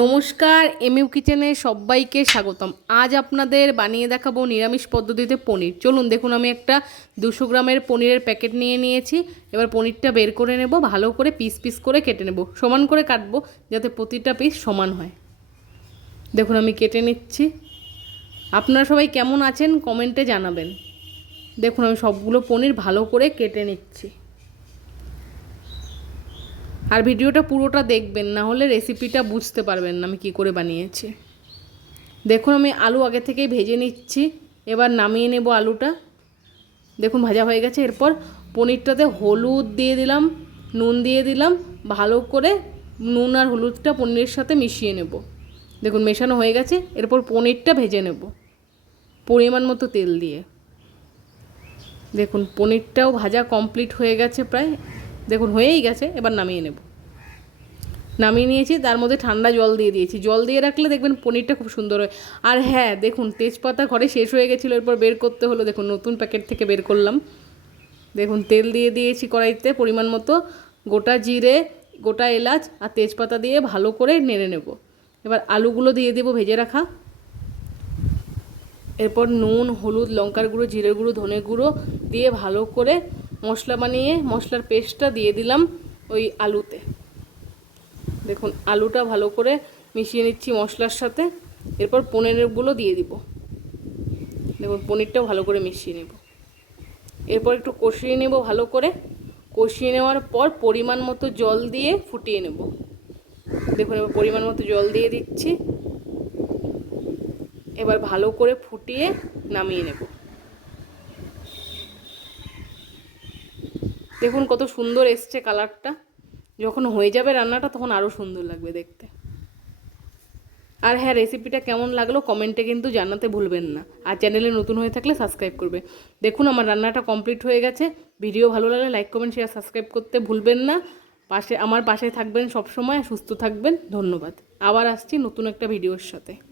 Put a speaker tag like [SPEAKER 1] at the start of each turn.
[SPEAKER 1] নমস্কার, এমইউ কিচেনে সবাইকে স্বাগতম। আজ আপনাদের বানিয়ে দেখাবো নিরামিষ পদ্ধতিতে পনির। চলুন, দেখুন, আমি একটা দুশো গ্রামের পনিরের প্যাকেট নিয়ে নিয়েছি। এবার পনিরটা বের করে নেব, ভালো করে পিস পিস করে কেটে নেব। সমান করে কাটবো, যাতে প্রতিটা পিস সমান হয়। দেখুন, আমি কেটে নিচ্ছি। আপনারা সবাই কেমন আছেন? কমেন্টে জানাবেন। দেখুন, আমি সবগুলো পনির ভালো করে কেটে নিচ্ছি। আর ভিডিওটা পুরোটা দেখবেন, না হলে রেসিপিটা বুঝতে পারবেন না আমি কী করে বানিয়েছি। দেখুন, আমি আলু আগে থেকেই ভেজে নিচ্ছি, এবার নামিয়ে নেব আলুটা। দেখুন, ভাজা হয়ে গেছে। এরপর পনিরটাতে হলুদ দিয়ে দিলাম, নুন দিয়ে দিলাম, ভালো করে নুন আর হলুদটা পনিরের সাথে মিশিয়ে নেব। দেখুন, মেশানো হয়ে গেছে। এরপর পনিরটা ভেজে নেব পরিমাণ মতো তেল দিয়ে। দেখুন, পনিরটাও ভাজা কমপ্লিট হয়ে গেছে প্রায়। দেখুন, হয়েই গেছে, এবার নামিয়ে নেব। নামিয়ে নিয়েছি, তার মধ্যে ঠান্ডা জল দিয়ে দিয়েছি। জল দিয়ে রাখলে দেখবেন পনিরটা খুব সুন্দর হয়। আর হ্যাঁ দেখুন, তেজপাতা ঘরে শেষ হয়ে গেছিল, এরপর বের করতে হলো। দেখুন, নতুন প্যাকেট থেকে বের করলাম। দেখুন, তেল দিয়ে দিয়েছি কড়াইতে পরিমাণ মতো গোটা জিরে, গোটা এলাচ আর তেজপাতা দিয়ে ভালো করে নেড়ে নেব। এবার আলুগুলো দিয়ে দেবো ভেজে রাখা। এরপর নুন, হলুদ, লঙ্কার গুঁড়ো জিরে গুঁড়ো, ধনে গুঁড়ো দিয়ে ভালো করে মশলা বানিয়ে, মশলার পেস্টটা দিয়ে দিলাম ওই আলুতে। দেখুন, আলুটা ভালো করে মিশিয়ে নিচ্ছি মশলার সাথে। এরপর পনিরগুলো দিয়ে দিব। দেখুন পনিরটাও ভালো করে মিশিয়ে নেব। এরপর একটু কষিয়ে নেব ভালো করে। কষিয়ে নেওয়ার পর পরিমাণ মতো জল দিয়ে ফুটিয়ে নেব। দেখুন, এবার পরিমাণ মতো জল দিয়ে দিচ্ছি। এবার ভালো করে ফুটিয়ে নামিয়ে নেব। দেখুন কত সুন্দর এসছে কালারটা। যখন হয়ে যাবে রান্নাটা, তখন আরও সুন্দর লাগবে দেখতে। আর হ্যাঁ রেসিপিটা কেমন লাগল কমেন্টে কিন্তু জানাতে ভুলবেন না। আর চ্যানেলে নতুন হয়ে থাকলে সাবস্ক্রাইব করবে। দেখুন, আমার রান্নাটা কমপ্লিট হয়ে গেছে। ভিডিও ভালো লাগলে লাইক কমেন্ট শেয়ার সাবস্ক্রাইব করতে ভুলবেন না। পাশে, আমার পাশে থাকবেন সব সময় সুস্থ থাকবেন। ধন্যবাদ। আবার আসছি নতুন একটা ভিডিওর সাথে।